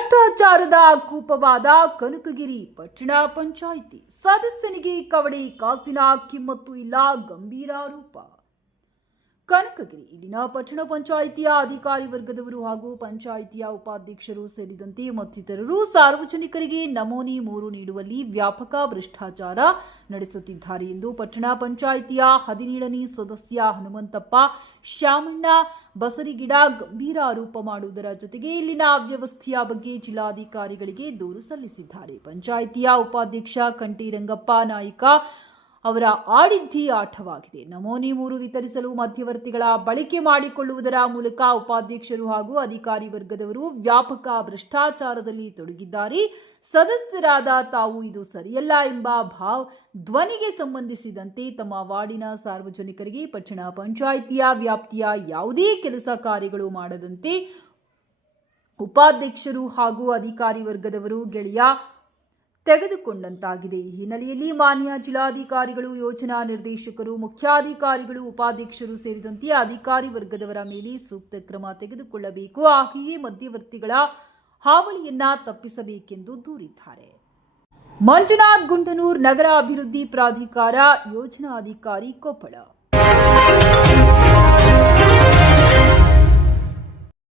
ಭ್ರಷ್ಟಾಚಾರದ ಕೂಪವಾದ ಕನಕಗಿರಿ ಪಟ್ಟಣ ಪಂಚಾಯಿತಿ ಸದಸ್ಯನಿಗೆ ಕವಡೆ ಕಾಸಿನ ಕಿಮ್ಮತ್ತು ಇಲ್ಲ ಗಂಭೀರ ಆರೋಪ. ಕನಕಗಿರಿ, ಇಲ್ಲಿನ ಪಟ್ಟಣ ಪಂಚಾಯಿತಿಯ ಅಧಿಕಾರಿ ವರ್ಗದವರು ಹಾಗೂ ಪಂಚಾಯಿತಿಯ ಉಪಾಧ್ಯಕ್ಷರು ಸೇರಿದಂತೆ ಮತ್ತಿತರರು ಸಾರ್ವಜನಿಕರಿಗೆ ನಮೂನಿ ಮೂರು ನೀಡುವಲ್ಲಿ ವ್ಯಾಪಕ ಭ್ರಷ್ಟಾಚಾರ ನಡೆಸುತ್ತಿದ್ದಾರೆ ಎಂದು ಪಟ್ಟಣ ಪಂಚಾಯಿತಿಯ ಹದಿನೇಳನೇ ಸದಸ್ಯ ಹನುಮಂತಪ್ಪ, ಶ್ಯಾಮಣ್ಣ, ಬಸರಿಗಿಡ ಗಂಭೀರ ಆರೋಪ ಮಾಡುವುದರ ಜೊತೆಗೆ ಇಲ್ಲಿನ ಅವ್ಯವಸ್ಥೆಯ ಬಗ್ಗೆ ಜಿಲ್ಲಾಧಿಕಾರಿಗಳಿಗೆ ದೂರು ಸಲ್ಲಿಸಿದ್ದಾರೆ. ಪಂಚಾಯಿತಿಯ ಉಪಾಧ್ಯಕ್ಷ ಕಂಠಿರಂಗಪ್ಪ ನಾಯ್ಕ ಅವರ ಆಡಿದ್ದಿ ಆಟವಾಗಿದೆ ನಮೂನಿ ಮೂರು ವಿತರಿಸಲು ಮಧ್ಯವರ್ತಿಗಳ ಬಳಕೆ ಮಾಡಿಕೊಳ್ಳುವುದರ ಮೂಲಕ ಉಪಾಧ್ಯಕ್ಷರು ಹಾಗೂ ಅಧಿಕಾರಿ ವರ್ಗದವರು ವ್ಯಾಪಕ ಭ್ರಷ್ಟಾಚಾರದಲ್ಲಿ ತೊಡಗಿದ್ದಾರೆ. ಸದಸ್ಯರಾದ ತಾವು ಇದು ಸರಿಯಲ್ಲ ಎಂಬ ಭಾವ, ಧ್ವನಿಗೆ ಸಂಬಂಧಿಸಿದಂತೆ ತಮ್ಮ ವಾರ್ಡಿನ ಸಾರ್ವಜನಿಕರಿಗೆ ಪಟ್ಟಣ ಪಂಚಾಯಿತಿಯ ವ್ಯಾಪ್ತಿಯ ಯಾವುದೇ ಕೆಲಸ ಕಾರ್ಯಗಳು ಮಾಡದಂತೆ ಉಪಾಧ್ಯಕ್ಷರು ಹಾಗೂ ಅಧಿಕಾರಿ ವರ್ಗದವರು ಗೆಳೆಯ ತೆಗೆದುಕೊಂಡಂತಾಗಿದೆ. ಈ ಹಿನ್ನೆಲೆಯಲ್ಲಿ ಮಾನ್ಯ ಜಿಲ್ಲಾಧಿಕಾರಿಗಳು, ಯೋಜನಾ ನಿರ್ದೇಶಕರು, ಮುಖ್ಯಾಧಿಕಾರಿಗಳು, ಉಪಾಧ್ಯಕ್ಷರು ಸೇರಿದಂತೆ ಅಧಿಕಾರಿ ವರ್ಗದವರ ಮೇಲೆ ಸೂಕ್ತ ಕ್ರಮ ತೆಗೆದುಕೊಳ್ಳಬೇಕು. ಹಾಗೆಯೇ ಮಧ್ಯವರ್ತಿಗಳ ಹಾವಳಿಯನ್ನ ತಪ್ಪಿಸಬೇಕೆಂದು ದೂರಿದ್ದಾರೆ. ಮಂಜುನಾಥ್ ಗುಂಡನೂರ್ ನಗರ ಅಭಿವೃದ್ಧಿ ಪ್ರಾಧಿಕಾರ ಯೋಜನಾಧಿಕಾರಿ ಕೊಪ್ಪಳ.